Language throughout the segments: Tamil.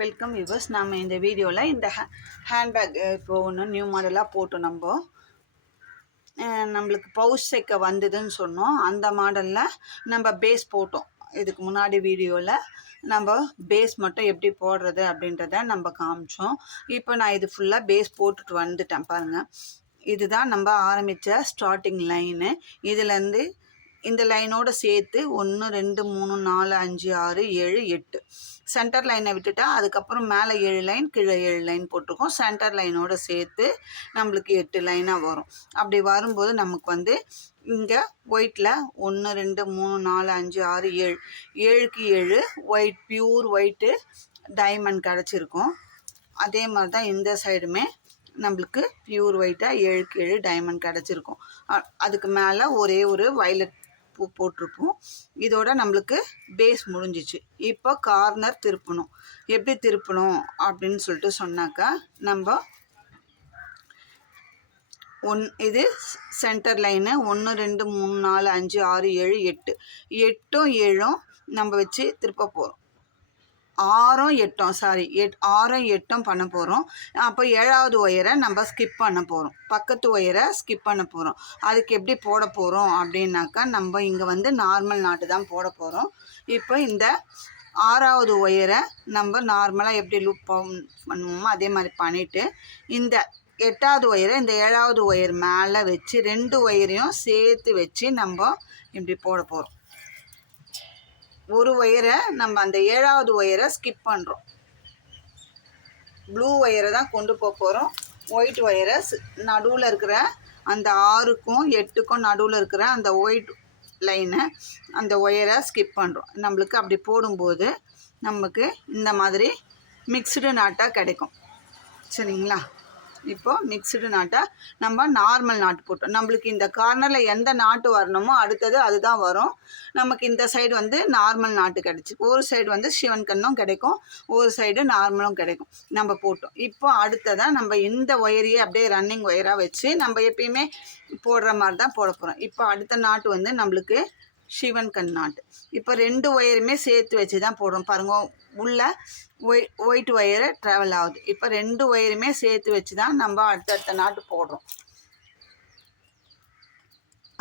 Welcome viewers. நாம் இந்த வீடியோவில் இந்த ஹேண்ட்பேக் இப்போ ஒன்று நியூ மாடலாக போட்டோம். நம்மளுக்கு பவுச் தைக்க வந்ததுன்னு சொன்னோம். அந்த மாடலில் நம்ம பேஸ் போட்டோம். இதுக்கு முன்னாடி வீடியோவில் நம்ம பேஸ் மட்டும் எப்படி போடுறது அப்படின்றத நம்ம காமிச்சோம். இப்போ நான் இது ஃபுல்லாக பேஸ் போட்டுட்டு வந்துட்டேன். பாருங்கள், இதுதான் நம்ம ஆரம்பித்த ஸ்டார்டிங் லைனு. இதுலேருந்து இந்த லைனோடு சேர்த்து 1 2 3 4 5 6 7 8 சென்டர் லைனை விட்டுட்டா அதுக்கப்புறம் மேலே 7 லைன் கீழே 7 லைன் போட்டிருக்கோம். சென்டர் லைனோடு சேர்த்து நம்மளுக்கு 8 லைனாக வரும். அப்படி வரும்போது நமக்கு இங்கே ஒயிட்டில் 1 2 3 4 5 6 7 7க்கு 7 ஒயிட் பியூர் ஒயிட்டு டைமண்ட் கிடச்சிருக்கும். அதே மாதிரி தான் இந்த சைடுமே நம்மளுக்கு பியூர் ஒயிட்டாக 7க்கு 7 டைமண்ட் கிடச்சிருக்கும். அதுக்கு மேலே ஒரே ஒரு வயலட் பூ போட்டிருப்போம். இதோட நம்மளுக்கு பேஸ் முடிஞ்சிச்சு. இப்போ கார்னர் திருப்பணும். எப்படி திருப்பணும் அப்படின்னு சொல்லிட்டு சொன்னாக்கா, நம்ம இது சென்டர் லைனு 1 2 3 4 5 6 7 8 8ம் 7ம் நம்ம வச்சு திருப்ப போகிறோம். 6ம் 8ம் பண்ண போகிறோம். அப்போ 7வது ஒயரை நம்ம ஸ்கிப் பண்ண போகிறோம். பக்கத்து ஒயரை ஸ்கிப் பண்ண போகிறோம். அதுக்கு எப்படி போட போகிறோம் அப்படின்னாக்கா, நம்ம இங்கே நார்மல் நாட்டு தான் போட போகிறோம். இப்போ இந்த 6வது ஒயரை நம்ம நார்மலாக எப்படி லூப் பண்ணுவோமோ அதே மாதிரி பண்ணிவிட்டு, இந்த 8வது ஒயரை இந்த 7வது ஒயர் மேலே வச்சு 2 ஒயரையும் சேர்த்து வச்சு நம்ம இப்படி போட போகிறோம். ஒரு ஒயரை நம்ம அந்த 7வது ஒயரை ஸ்கிப் பண்ணுறோம். ப்ளூ ஒயரை தான் கொண்டு போக போகிறோம். ஒயிட் ஒயரை நடுவில் இருக்கிற அந்த 6க்கும் 8க்கும் நடுவில் இருக்கிற அந்த ஒயிட் லைனை அந்த ஒயரை ஸ்கிப் பண்ணுறோம். நம்மளுக்கு அப்படி போடும்போது நமக்கு இந்த மாதிரி மிக்ஸ்டு நாட்டாக கிடைக்கும். சரிங்களா? இப்போது மிக்ஸ்டு நாட்டாக நம்ம நார்மல் நாட்டு போட்டோம். நம்மளுக்கு இந்த கார்னரில் எந்த நாட்டு வரணுமோ அடுத்தது அதுதான் வரும். நமக்கு இந்த சைடு நார்மல் நாட்டு கிடச்சி, ஒரு சைடு சிவன் கண்ணும் கிடைக்கும், ஒரு சைடு நார்மலும் கிடைக்கும். நம்ம போட்டோம். இப்போ அடுத்ததாக நம்ம இந்த ஒயரையே அப்படியே ரன்னிங் ஒயராக வச்சு நம்ம எப்பயுமே போடுற மாதிரி தான் போட போகிறோம். இப்போ அடுத்த நாட்டு நம்மளுக்கு சிவன் கண் நாட்டு. இப்போ 2 ஒயருமே சேர்த்து வச்சு தான் போடுறோம். பாருங்கள், உள்ள ஒயிட் ஒயரு ட்ராவல் ஆகுது. இப்போ 2 ஒயருமே சேர்த்து வச்சு தான் நம்ம அடுத்தடுத்த நாட்டு போடுறோம்.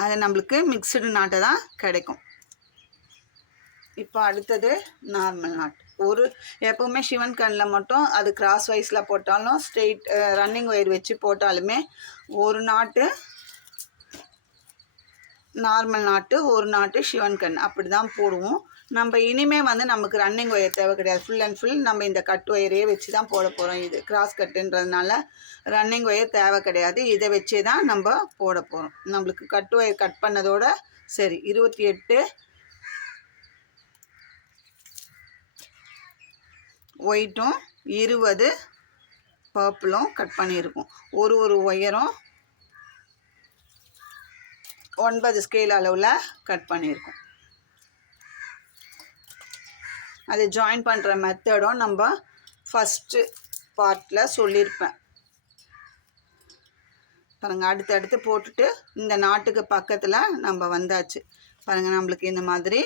அது நம்மளுக்கு மிக்சடு நாட்டை தான் கிடைக்கும். இப்போ அடுத்தது நார்மல் நாட்டு. எப்போவுமே சிவன் கண்ணில் மட்டும் அது கிராஸ் வைஸில் போட்டாலும் ஸ்ட்ரெயிட் ரன்னிங் ஒயர் வச்சு போட்டாலுமே ஒரு நாட்டு நார்மல் நாட்டு, ஒரு நாட்டு சிவன் கண், அப்படி தான் போடுவோம். நம்ம இனிமேல் நமக்கு ரன்னிங் ஒயர் தேவை கிடையாது. ஃபுல் அண்ட் ஃபுல் நம்ம இந்த கட் ஒயரே வச்சு தான் போட போகிறோம். இது கிராஸ் கட்டுன்றதுனால ரன்னிங் ஒயர் தேவை கிடையாது. இதை வச்சே தான் நம்ம போட போகிறோம். நம்மளுக்கு கட் ஒயர் கட் பண்ணதோட சரி. 28 ஒயிட்டும் 20 பர்பிளும் கட் பண்ணியிருக்கோம். ஒரு ஒயரும் 9 ஸ்கேல் அளவில் கட் பண்ணியிருக்கோம். அது ஜாயின் பண்ணுற மெத்தடும் நம்ம ஃபஸ்ட்டு பார்ட்டில் சொல்லியிருப்பேன். பாருங்கள், அடுத்தடுத்து போட்டுட்டு இந்த நாட்டுக்கு பக்கத்தில் நம்ம வந்தாச்சு. பாருங்கள், நம்மளுக்கு இந்த மாதிரி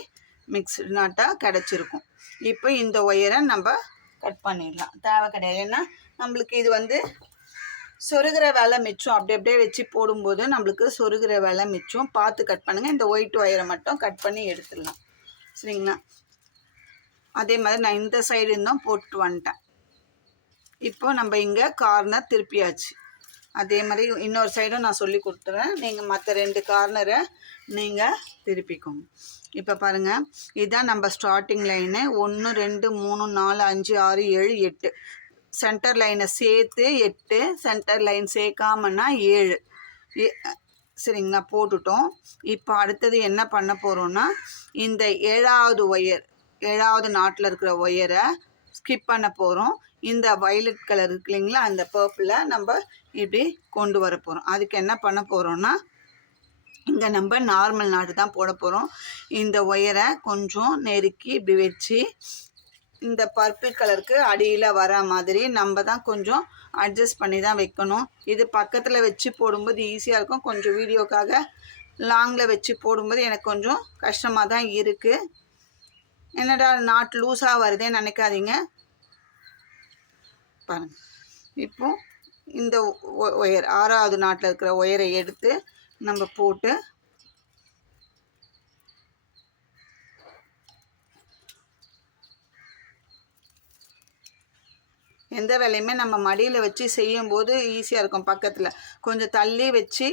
மிக்ஸ்டு நாட்டாக கிடச்சிருக்கும். இப்போ இந்த ஒயரை நம்ம கட் பண்ணிடலாம். தேவை கிடையாது. ஏன்னா நம்மளுக்கு இது சொருகிற வேலை மிச்சம். அப்படியே வச்சு போடும்போது நம்மளுக்கு சொருகிற வேலை மிச்சம். பார்த்து கட் பண்ணுங்கள். இந்த ஒயிட் ஒயரை மட்டும் கட் பண்ணி எடுத்துடலாம். சரிங்களா? அதே மாதிரி நான் இந்த சைடு இருந்தும் போட்டு வந்துட்டேன். இப்போ நம்ம இங்கே கார்னர் திருப்பியாச்சு. அதே மாதிரி இன்னொரு சைடும் நான் சொல்லி கொடுத்துறேன். நீங்கள் மற்ற 2 கார்னரை நீங்கள் திருப்பிக்கோங்க. இப்போ பாருங்கள், இதுதான் நம்ம ஸ்டார்டிங் லைனு. 1 2 3 4 5 6 7 8 சென்டர் லைனை சேர்த்து 8, சென்டர் லைன் சேர்க்காமன்னா 7. சரிங்களா? போட்டுட்டோம். இப்போ அடுத்தது என்ன பண்ண போகிறோன்னா, இந்த 7வது ஒயர், 7வது நாட்டில் இருக்கிற ஒயரை ஸ்கிப் பண்ண போகிறோம். இந்த வயலட் கலர் இருக்கு இல்லைங்களா, அந்த பர்பிளை நம்ம இப்படி கொண்டு வர போகிறோம். அதுக்கு என்ன பண்ண போகிறோன்னா, இங்கே நம்ம நார்மல் நாட்டு தான் போட போகிறோம். இந்த ஒயரை கொஞ்சம் நெருக்கி இப்படி வச்சு இந்த பர்பிள் கலருக்கு அடியில் வர மாதிரி நம்ம தான் கொஞ்சம் அட்ஜஸ்ட் பண்ணி தான் வைக்கணும். இது பக்கத்தில் வச்சு போடும்போது ஈஸியாக இருக்கும். கொஞ்சம் வீடியோக்காக லாங்கில் வச்சு போடும்போது எனக்கு கொஞ்சம் கஷ்டமாக தான் இருக்குது. என்னடா நாட் லூஸாக வருதேன்னு நினைக்காதீங்க. பாருங்கள். இப்போ இந்த ஒயர் 6வது நாட்டில் இருக்கிற ஒயரை எடுத்து நம்ம போட்டு எந்த வேலையுமே நம்ம மடியில் வச்சு செய்யும்போது ஈஸியாக இருக்கும். பக்கத்தில் கொஞ்சம் தள்ளி வச்சு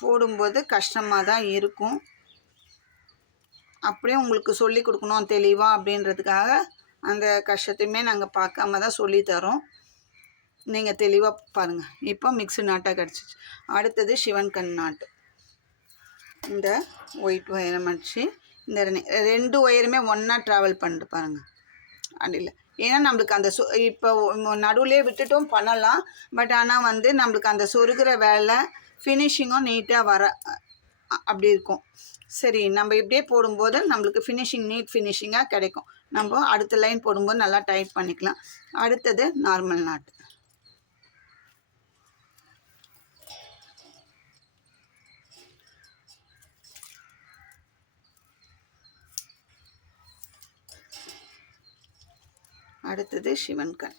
போடும்போது கஷ்டமாக தான் இருக்கும். அப்படியே உங்களுக்கு சொல்லி கொடுக்கணும் தெளிவாக அப்படின்றதுக்காக அந்த கஷ்டத்தையுமே நாங்கள் பார்க்காம தான் சொல்லித்தரோம். நீங்கள் தெளிவாக பாருங்கள். இப்போ மிக்ஸு நாட்டாக கிடச்சிச்சு. அடுத்தது சிவன் கண் நாட்டு. இந்த ஒயிட் ஒயரை மடித்து இந்த 2 ஒயருமே ஒன்றா ட்ராவல் பண்ணிட்டு பாருங்கள் அடியில். ஏன்னா நம்மளுக்கு அந்த இப்போ நடுவுலே விட்டுட்டும் பண்ணலாம். பட் ஆனால் வந்து நம்மளுக்கு அந்த சொருகிற வேலை ஃபினிஷிங்கும் நீட்டாக வர அப்படி இருக்கும். சரி, நம்ம இப்படியே போடும்போது நம்மளுக்கு நீட் ஃபினிஷிங்காக கிடைக்கும். நம்ம அடுத்த லைன் போடும்போது நல்லா டைட் பண்ணிக்கலாம். அடுத்தது நார்மல் நாட்டு. அடுத்தது சிவன் கண்.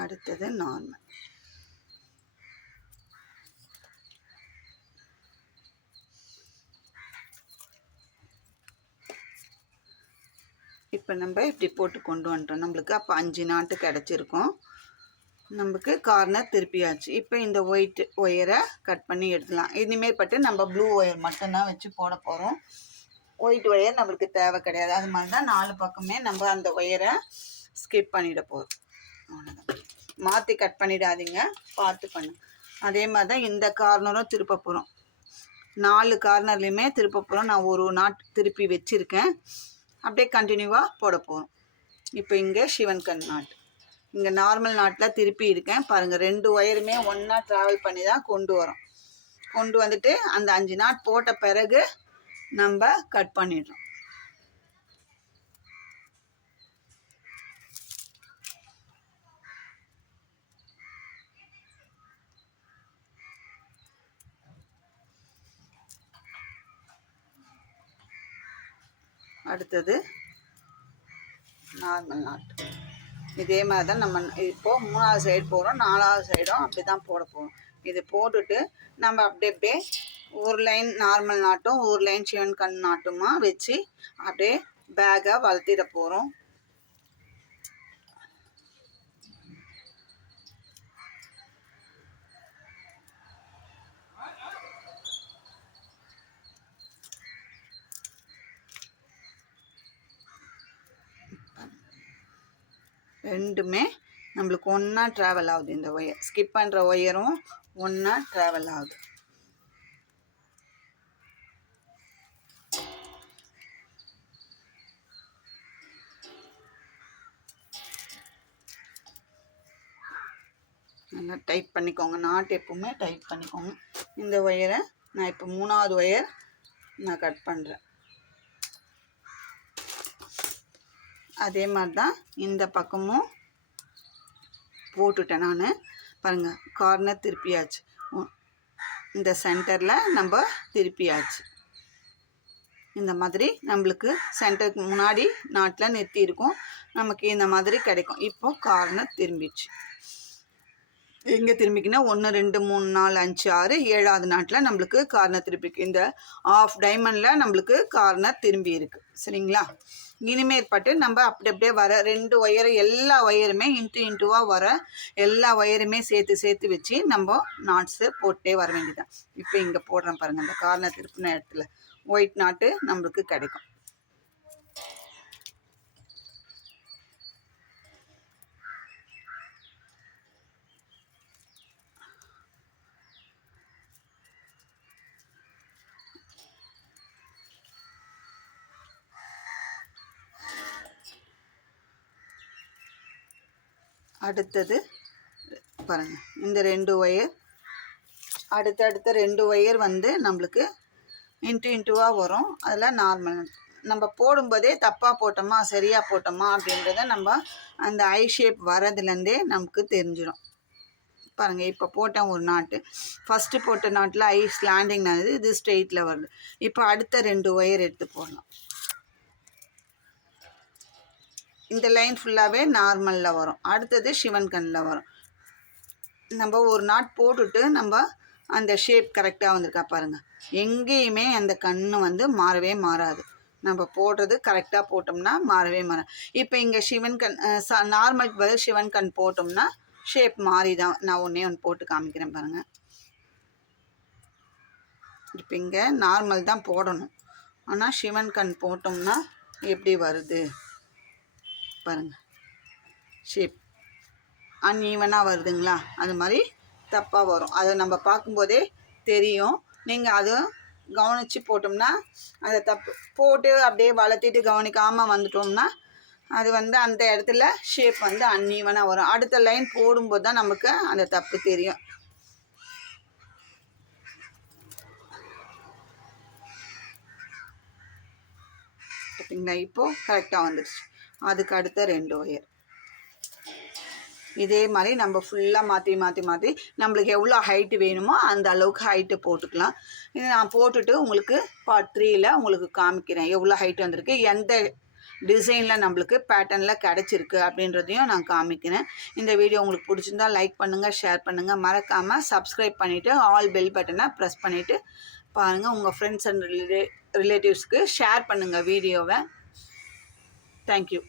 அடுத்தது நார்மல். இப்போ நம்ம இப்படி போட்டு கொண்டு வந்துட்டோம். நம்மளுக்கு அப்போ 5 நாட்டு கிடச்சிருக்கோம். நமக்கு கார்னர் திருப்பியாச்சு. இப்போ இந்த ஒயிட் ஒயரை கட் பண்ணி எடுத்துக்கலாம். இனிமேல் பட்டு நம்ம ப்ளூ ஒயர் மட்டும்தான் வச்சு போட போகிறோம். ஒயிட் ஒயர் நம்மளுக்கு தேவை கிடையாது. அது மாதிரி தான் 4 பக்கமே நம்ம அந்த ஒயரை ஸ்கிப் பண்ணிட போகிறோம். அவ்வளோதான். மாற்றி கட் பண்ணிடாதீங்க, பார்த்து பண்ணு. அதே மாதிரி தான் இந்த கார்னரும் திருப்ப போகிறோம். 4 கார்னர்லேயுமே திருப்ப போகிறோம். நான் ஒரு நாட் திருப்பி வச்சுருக்கேன். அப்படியே கண்டினியூவாக போட போகிறோம். இப்போ இங்கே சிவன் கண் நாட்டு. இங்கே நார்மல் நாட்டில் திருப்பி இருக்கேன் பாருங்கள். 2 ஒயருமே ஒன்றா ட்ராவல் பண்ணி தான் கொண்டு வரோம். கொண்டு வந்துட்டு அந்த 5 நாட் போட்ட பிறகு நம்ம கட் பண்ணிடுறோம். அடுத்தது நார்மல் நாட். இதே மாதிரி தான் நம்ம இப்போது 3வது சைடு போகிறோம், 4வது சைடும் அப்படி தான் போட போகிறோம். இது போட்டுட்டு நம்ம அப்படியே ஒரு லைன் நார்மல் நாட்டும் ஒரு லைன் சிவன் கண் நாட்டுமா வச்சு அப்படியே பேக்கை வளர்த்திட போகிறோம். ரெண்டுமே நம்மளுக்கு ஒன்றா ட்ராவல் ஆகுது. இந்த ஒயர் ஸ்கிப் பண்ணுற ஒயரும் ஒன்றா ட்ராவல் ஆகுது. நல்லா டைட் பண்ணிக்கோங்க. நாட் எப்பவுமே டைட் பண்ணிக்கோங்க. இந்த ஒயரை நான் இப்போ 3வது ஒயர் நான் கட் பண்ணுறேன். அதே மாதிரி தான் இந்த பக்கமும் போட்டுட்டேன் நான். பாருங்கள், கார்னர் திருப்பியாச்சு. இந்த சென்டரில் நம்ம திருப்பியாச்சு. இந்த மாதிரி நம்மளுக்கு சென்டருக்கு முன்னாடி நாட்டில் நிறுத்தி இருக்கும். நமக்கு இந்த மாதிரி கிடைக்கும். இப்போ கார்னர் திரும்பிடுச்சு. எங்கே திரும்பிக்குன்னா 1 2 3 4 5 6 7வது நாட்டில் நம்மளுக்கு கார்னர் திரும்பிக்கு. இந்த ஆஃப் டைமண்டில் நம்மளுக்கு கார்னர் திரும்பி இருக்குது. சரிங்களா? இனிமேற்பட்டு நம்ம அப்படியே வர 2 ஒயரை எல்லா ஒயருமே இன்ட்டுவாக வர எல்லா ஒயருமே சேர்த்து வச்சு நம்ம நாட்ஸு போட்டே வர வேண்டியதான். இப்போ இங்கே போடுறேன் பாருங்கள். இந்த கார்னர் திருப்பின இடத்துல ஒயிட் நாட்டு நம்மளுக்கு கிடைக்கும். அடுத்தது பாருங்கள், இந்த 2 ஒயர் அடுத்த 2 ஒயர் வந்து நம்மளுக்கு இன்ட்டுவாக வரும். அதில் நார்மல் நம்ம போடும்போதே தப்பாக போட்டோமா சரியாக போட்டோமா அப்படின்றத நம்ம அந்த ஐ ஷேப் வரதுலேருந்தே நமக்கு தெரிஞ்சிடும். பாருங்கள். இப்போ போட்டேன் ஒரு நாட்டு. ஃபஸ்ட்டு போட்ட நாட்டில் ஸ்லாண்டிங் ஆகுது, இது ஸ்ட்ரெயிட்டில் வருது. இப்போ அடுத்த 2 ஒயர் எடுத்து போடலாம். இந்த லைன் ஃபுல்லாகவே நார்மலில் வரும். அடுத்தது சிவன் கண்ணில் வரும். நம்ம ஒரு நாட் போட்டுட்டு நம்ம அந்த ஷேப் கரெக்டாக வந்திருக்கா பாருங்கள். எங்கேயுமே அந்த கண் வந்து மாறவே மாறாது. நம்ம போடுறது கரெக்டாக போட்டோம்னா மாறவே மாறாது. இப்போ இங்கே சிவன் கண் நார்மல் பதில் சிவன் கண் போட்டோம்னா ஷேப் மாறி தான். நான் ஒன்றே ஒன்று போட்டு காமிக்கிறேன் பாருங்கள். இப்போ இங்கே நார்மல் தான் போடணும். ஆனால் சிவன் கண் போட்டோம்னா எப்படி வருது பாருங்கள். ஷேப் அன்ஈவனாக வருதுங்களா? அது மாதிரி தப்பாக வரும். அதை நம்ம பார்க்கும்போதே தெரியும். நீங்கள் அதை கவனித்து போட்டோம்னா அதை தப்பு போட்டு அப்படியே வளர்த்திட்டு கவனிக்காமல் வந்துட்டோம்னா அது வந்து அந்த இடத்துல ஷேப் வந்து அன்ஈவனாக வரும். அடுத்த லைன் போடும்போது தான் நமக்கு அந்த தப்பு தெரியும். பார்த்தீங்களா? இப்போது கரெக்டாக வந்துடுச்சு. அதுக்கு அடுத்த 2 ஒயர் இதே மாதிரி நம்ம ஃபுல்லாக மாற்றி நம்மளுக்கு எவ்வளோ ஹைட்டு வேணுமோ அந்த அளவுக்கு ஹைட்டு போட்டுக்கலாம். இது நான் போட்டுட்டு உங்களுக்கு பார்ட் 3ல் உங்களுக்கு காமிக்கிறேன் எவ்வளோ ஹைட்டு வந்திருக்கு, எந்த டிசைனில் நம்மளுக்கு பேட்டர்னில் கிடச்சிருக்கு அப்படின்றதையும் நான் காமிக்கிறேன். இந்த வீடியோ உங்களுக்கு பிடிச்சிருந்தால் லைக் பண்ணுங்கள், ஷேர் பண்ணுங்கள், மறக்காமல் சப்ஸ்கிரைப் பண்ணிவிட்டு ஆல் பெல் பட்டனை ப்ரெஸ் பண்ணிவிட்டு பாருங்கள். உங்கள் ஃப்ரெண்ட்ஸ் அண்ட் ரிலேட்டிவ்ஸ்க்கு ஷேர் பண்ணுங்கள் வீடியோவை. தேங்க்யூ.